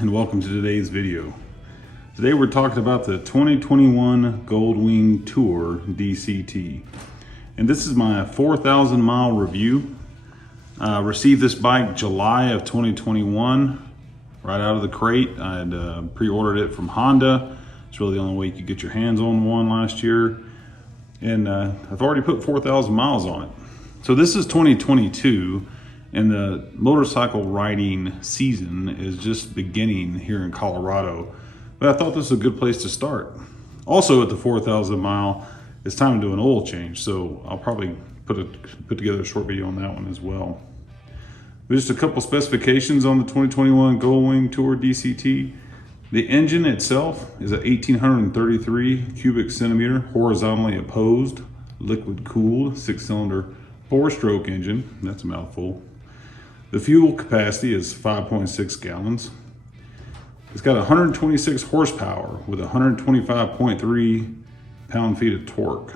and welcome to today's video. Today we're talking about the 2021 Goldwing Tour DCT. And this is my 4,000 mile review. I received this bike July of 2021, right out of the crate. I had pre-ordered it from Honda. It's really the only way you could get your hands on one last year. And I've already put 4,000 miles on it. So this is 2022. And the motorcycle riding season is just beginning here in Colorado. But I thought this was a good place to start. Also at the 4,000 mile, it's time to do an oil change. So I'll probably put together a short video on that one as well. There's just a couple specifications on the 2021 Goldwing Tour DCT. The engine itself is a 1833 cubic centimeter horizontally opposed, liquid cooled, 6-cylinder, 4-stroke engine. That's a mouthful. The fuel capacity is 5.6 gallons. It's got 126 horsepower with 125.3 pound-feet of torque.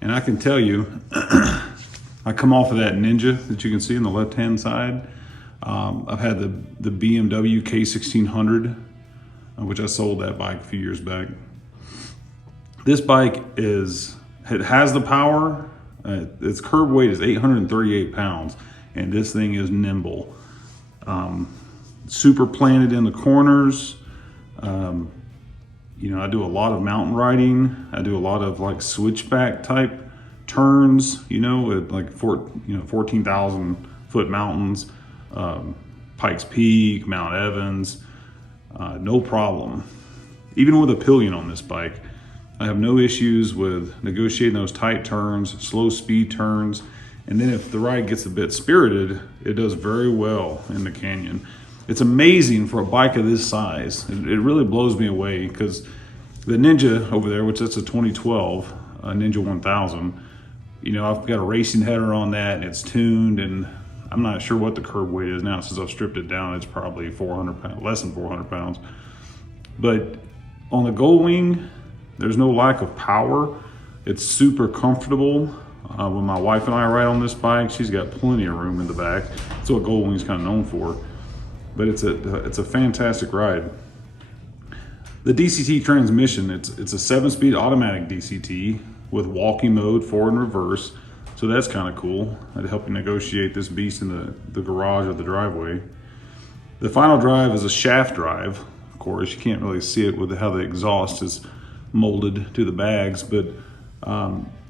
And I can tell you, I come off of that Ninja that you can see on the left-hand side. I've had the BMW K1600, which I sold that bike a few years back. This bike it has the power. Its curb weight is 838 pounds. And this thing is nimble. Super planted in the corners. You know, I do a lot of mountain riding. I do a lot of like switchback type turns, you know, at like 14,000 foot mountains, Pikes Peak, Mount Evans, no problem. Even with a pillion on this bike, I have no issues with negotiating those tight turns, slow speed turns. And then if the ride gets a bit spirited, it does very well in the canyon. It's amazing for a bike of this size. It really blows me away because the Ninja over there, which that's a 2012 Ninja 1000, you know, I've got a racing header on that and it's tuned, and I'm not sure what the curb weight is now since I've stripped it down. It's probably 400 pounds, less than 400 pounds. But on the Goldwing, there's no lack of power. It's super comfortable. When my wife and I ride on this bike, she's got plenty of room in the back. That's what Goldwing's kind of known for. But it's a fantastic ride. The DCT transmission, it's a 7-speed automatic DCT with walking mode, forward and reverse. So that's kind of cool. I'd help you negotiate this beast in the garage or the driveway. The final drive is a shaft drive. Of course, you can't really see it with how the exhaust is molded to the bags, but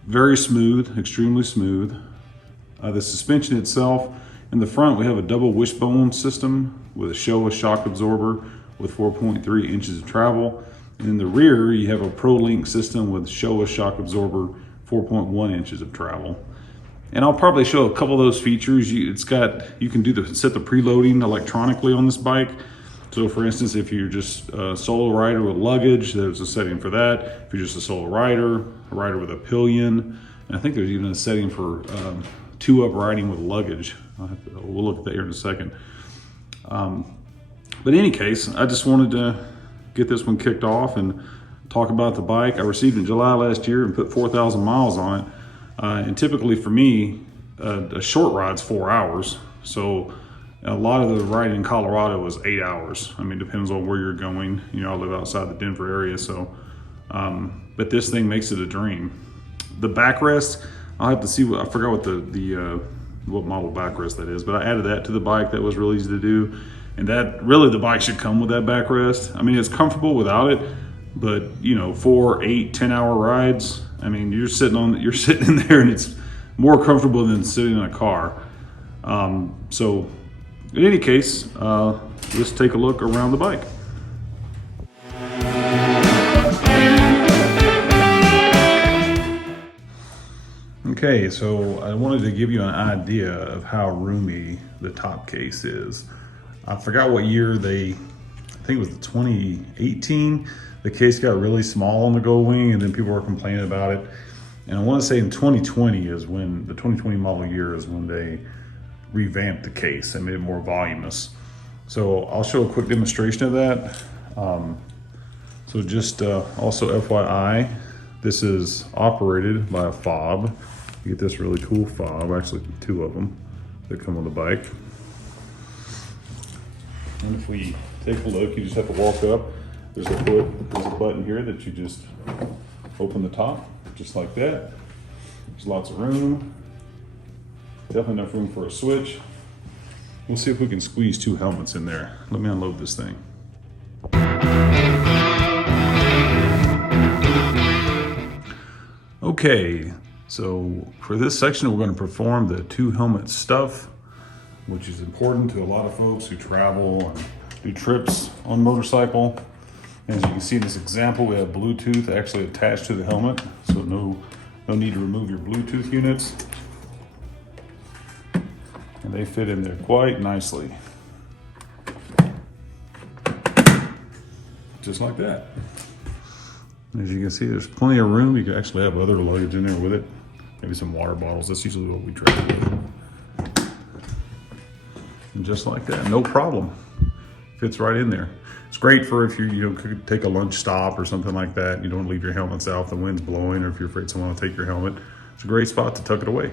very smooth, extremely smooth. The suspension itself, in the front we have a double wishbone system with a Showa shock absorber with 4.3 inches of travel. And in the rear you have a ProLink system with Showa shock absorber, 4.1 inches of travel. And I'll probably show a couple of those features. You can set the preloading electronically on this bike. So for instance, if you're just a solo rider with luggage, there's a setting for that. If you're just a solo rider, a rider with a pillion, and I think there's even a setting for 2-up riding with luggage. We'll look at that here in a second. But in any case, I just wanted to get this one kicked off and talk about the bike. I received it in July last year and put 4,000 miles on it. And typically for me, a short ride's 4 hours. So a lot of the riding in Colorado is 8 hours. I mean, it depends on where you're going. You know, I live outside the Denver area, so, but this thing makes it a dream. The backrest, I'll have to see I forgot what what model backrest that is, but I added that to the bike. That was really easy to do. And that, really the bike should come with that backrest. I mean, it's comfortable without it, but you know, 4, 8, 10-hour rides, I mean, you're sitting in there and it's more comfortable than sitting in a car. So, in any case, let's take a look around the bike. Okay, so I wanted to give you an idea of how roomy the top case is. I forgot what year I think it was the 2018, the case got really small on the Goldwing and then people were complaining about it. And I want to say in 2020 is when, the 2020 model year is when they revamped the case and made it more voluminous. So I'll show a quick demonstration of that. So just also FYI, this is operated by a fob. You get this really cool fob, actually 2 of them that come on the bike. And if we take a look. You just have to walk up. There's a button here that you just open the top, just like that. There's lots of room. Definitely enough room for a switch. We'll see if we can squeeze 2 helmets in there. Let me unload this thing. Okay, so for this section, we're going to perform the 2 helmet stuff, which is important to a lot of folks who travel and do trips on motorcycle. As you can see in this example, we have Bluetooth actually attached to the helmet, so no need to remove your Bluetooth units. And they fit in there quite nicely. Just like that. As you can see, there's plenty of room. You can actually have other luggage in there with it. Maybe some water bottles. That's usually what we travel with. And just like that, no problem. Fits right in there. It's great for if you could take a lunch stop or something like that. You don't leave your helmets out if the wind's blowing, or if you're afraid someone will take your helmet. It's a great spot to tuck it away.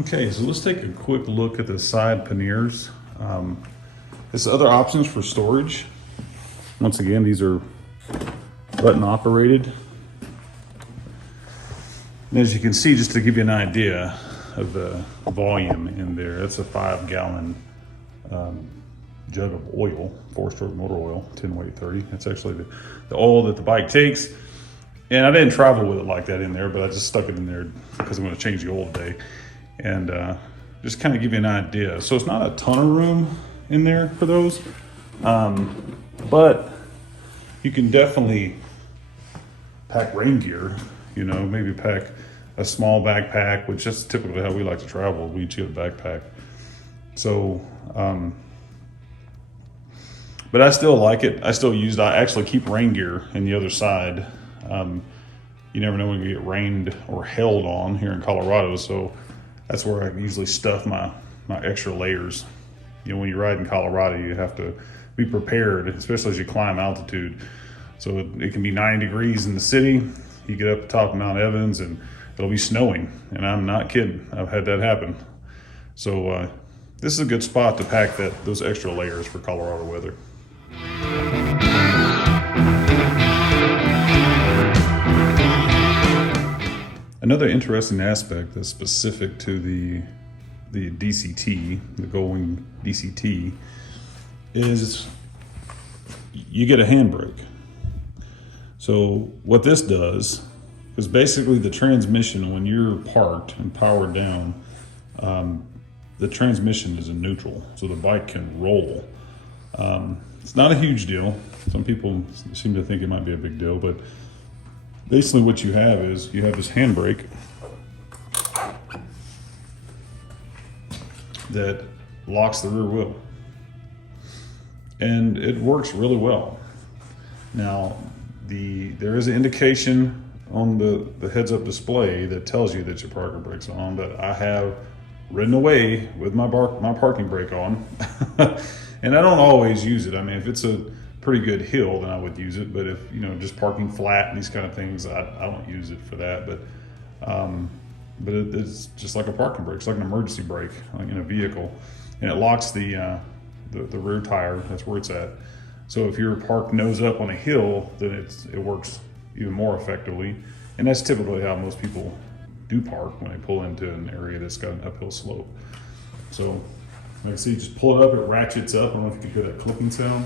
Okay, so let's take a quick look at the side panniers. There's other options for storage. Once again, these are button operated. And as you can see, just to give you an idea of the volume in there, that's a 5-gallon jug of oil, 4-stroke motor oil, 10 weight 30. That's actually the oil that the bike takes. And I didn't travel with it like that in there, but I just stuck it in there because I'm going to change the oil today. And just kind of give you an idea. So it's not a ton of room in there for those, but you can definitely pack rain gear, maybe pack a small backpack, which is typically how we like to travel. We each get a backpack. So, but I still like it. I actually keep rain gear in the other side. You never know when you get rained or hailed on here in Colorado. So that's where I usually stuff my extra layers. When you ride in Colorado, you have to be prepared, especially as you climb altitude. So it can be 90 degrees in the city. You get up the top of Mount Evans and it'll be snowing. And I'm not kidding. I've had that happen. So this is a good spot to pack those extra layers for Colorado weather. Another interesting aspect that's specific to the DCT, the Goldwing DCT, is you get a handbrake. So what this does is basically the transmission, when you're parked and powered down, the transmission is in neutral, so the bike can roll. It's not a huge deal. Some people seem to think it might be a big deal, but basically what you have is you have this handbrake that locks the rear wheel. And it works really well. Now, there is an indication on the heads-up display that tells you that your parking brake's on, but I have ridden away with my parking brake on. And I don't always use it. I mean, if it's a pretty good hill, then I would use it. But if, just parking flat and these kind of things, I don't use it for that. But it's just like a parking brake. It's like an emergency brake in a vehicle. And it locks the rear tire. That's where it's at. So if you're parked nose up on a hill, then it works even more effectively. And that's typically how most people do park when they pull into an area that's got an uphill slope. So like I see, just pull it up, it ratchets up. I don't know if you can hear that clicking sound.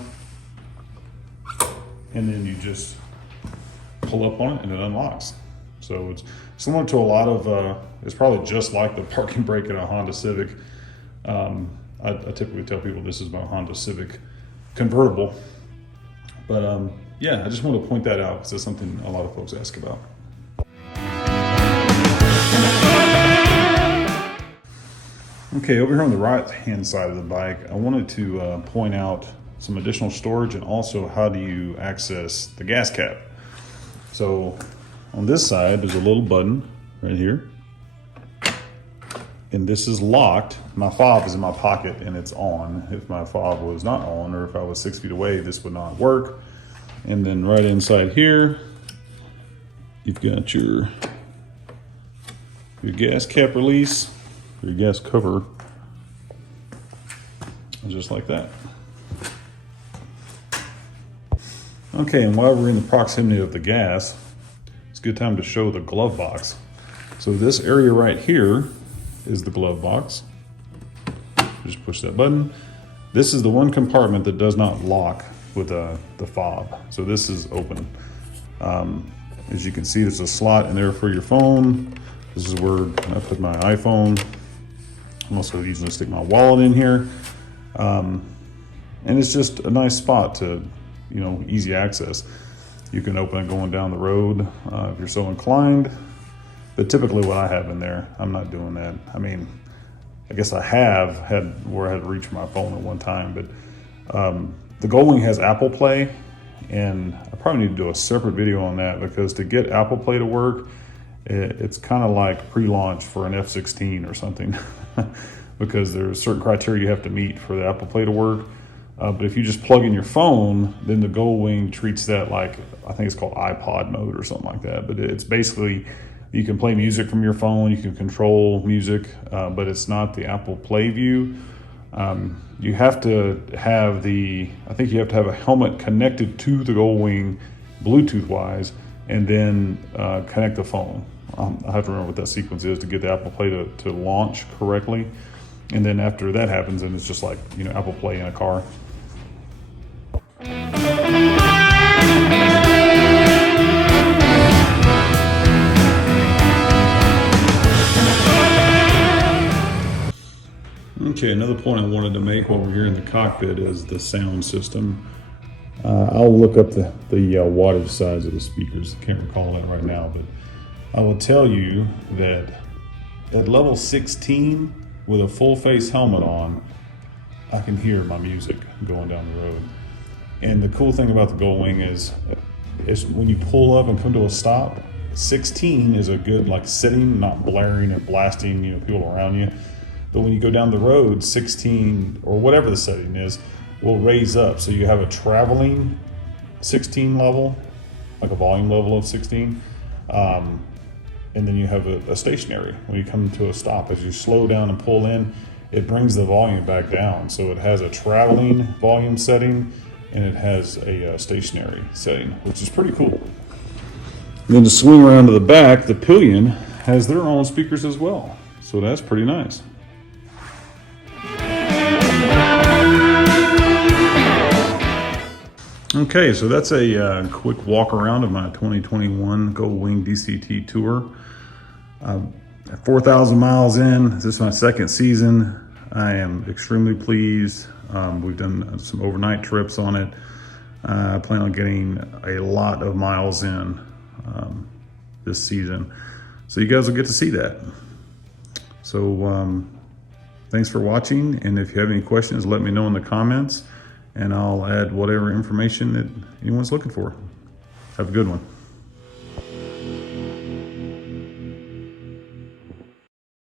And then you just pull up on it and it unlocks. So it's similar to a lot of, it's probably just like the parking brake in a Honda Civic. I typically tell people this is my Honda Civic convertible. But yeah, I just want to point that out because that's something a lot of folks ask about. Okay, over here on the right hand side of the bike, I wanted to point out some additional storage and also how do you access the gas cap. So on this side, there's a little button right here. And this is locked. My fob is in my pocket and it's on. If my fob was not on, or if I was 6 feet away, this would not work. And then right inside here, you've got your gas cap release. your gas cover, just like that. Okay, and while we're in the proximity of the gas, it's a good time to show the glove box. So this area right here is the glove box. Just push that button. This is the one compartment that does not lock with the fob. So this is open. As you can see, there's a slot in there for your phone. This is where I put my iPhone. I'm also usually stick my wallet in here. And it's just a nice spot to, you know, easy access. You can open it going down the road if you're so inclined. But typically what I have in there, I'm not doing that. I mean, I guess I have had where I had to reach my phone at one time, but the Goldwing has Apple Play, and I probably need to do a separate video on that, because to get Apple Play to work, it's kind of like pre-launch for an F-16 or something, because there's certain criteria you have to meet for the Apple Play to work. But if you just plug in your phone, then the Goldwing treats that like, I think it's called iPod mode or something like that. But it's basically, you can play music from your phone, you can control music, but it's not the Apple Play view. You have to have I think you have to have a helmet connected to the Goldwing Bluetooth wise, and then connect the phone. I have to remember what that sequence is to get the Apple Play to launch correctly. And then after that happens, then it's just like, you know, Apple Play in a car. Okay, another point I wanted to make while we're here in the cockpit is the sound system. I'll look up the wattage size of the speakers. I can't recall that right now, but I will tell you that at level 16, with a full face helmet on, I can hear my music going down the road. And the cool thing about the Goldwing is when you pull up and come to a stop, 16 is a good like setting, not blaring and blasting, you know, people around you. But when you go down the road, 16 or whatever the setting is will raise up. So you have a traveling 16 level, like a volume level of 16. And then you have a stationary when you come to a stop. As you slow down and pull in, it brings the volume back down. So it has a traveling volume setting, and it has a stationary setting, which is pretty cool. And then to swing around to the back, the pillion has their own speakers as well. So that's pretty nice. Okay, so that's a quick walk around of my 2021 Goldwing DCT tour. At 4,000 miles in, this is my second season. I am extremely pleased. We've done some overnight trips on it. I plan on getting a lot of miles in this season. So you guys will get to see that. So thanks for watching. And if you have any questions, let me know in the comments, and I'll add whatever information that anyone's looking for. Have a good one.